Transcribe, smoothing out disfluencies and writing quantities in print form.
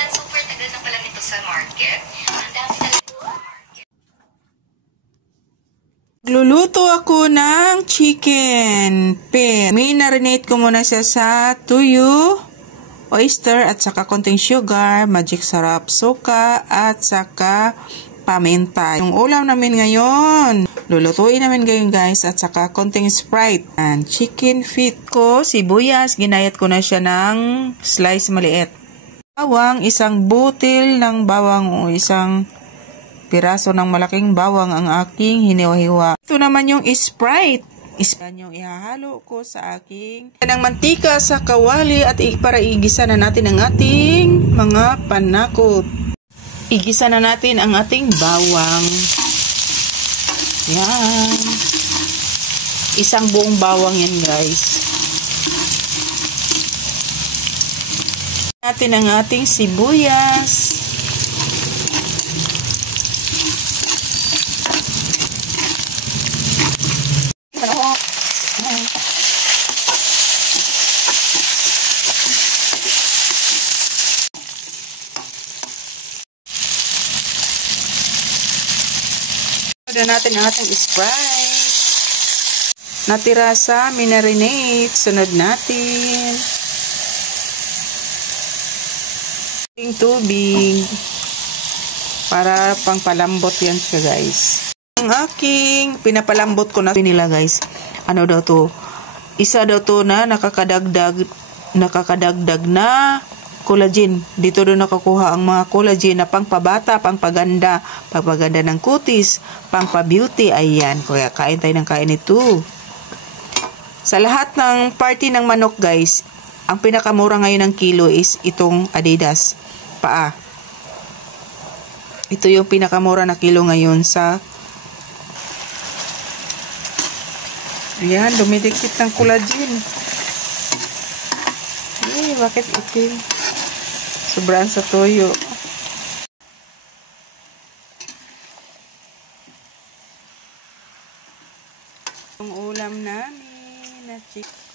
naman, super tagal na pala nito sa market. Ang dami talaga sa market. Luluto ako ng chicken. Marinate ko muna siya sa tuyo, oyster, at saka konting sugar, magic sarap, suka, at saka paminta. Yung ulam namin ngayon, lulutuin namin ngayon guys, at saka konting Sprite. And chicken feet ko, sibuyas, ginayat ko na siya ng slice maliit. Bawang, isang butil ng bawang o isang piraso ng malaking bawang ang aking hiniwa-hiwa. Ito naman yung Sprite. Yan yung ihahalo ko sa aking ng mantika sa kawali at para igisa na natin ang ating mga panakot. Igisa na natin ang ating bawang. Yan. Isang buong bawang yan guys. Natin ang ating sibuyas. Add natin ang ating Sprite. Natira sa marinate. Sunod natin. Ating tubig. Para pangpalambot yan siya guys. Ang aking pinapalambot ko na nila guys. Ano daw to? Isa daw to na nakakadagdag na collagen. Dito doon nakakuha ang mga collagen na pangpabata, pangpaganda ng kutis, pangpa-beauty. Ayan, kaya kain tayo ng kain ito. Sa lahat ng party ng manok guys, ang pinakamura ngayon ng kilo is itong Adidas paa. Ito yung pinakamura na kilo ngayon sa... Ayan, dumidikit ng collagen. Eh, bakit itim? Sobrang sa toyo. Ang ulam namin na chicken.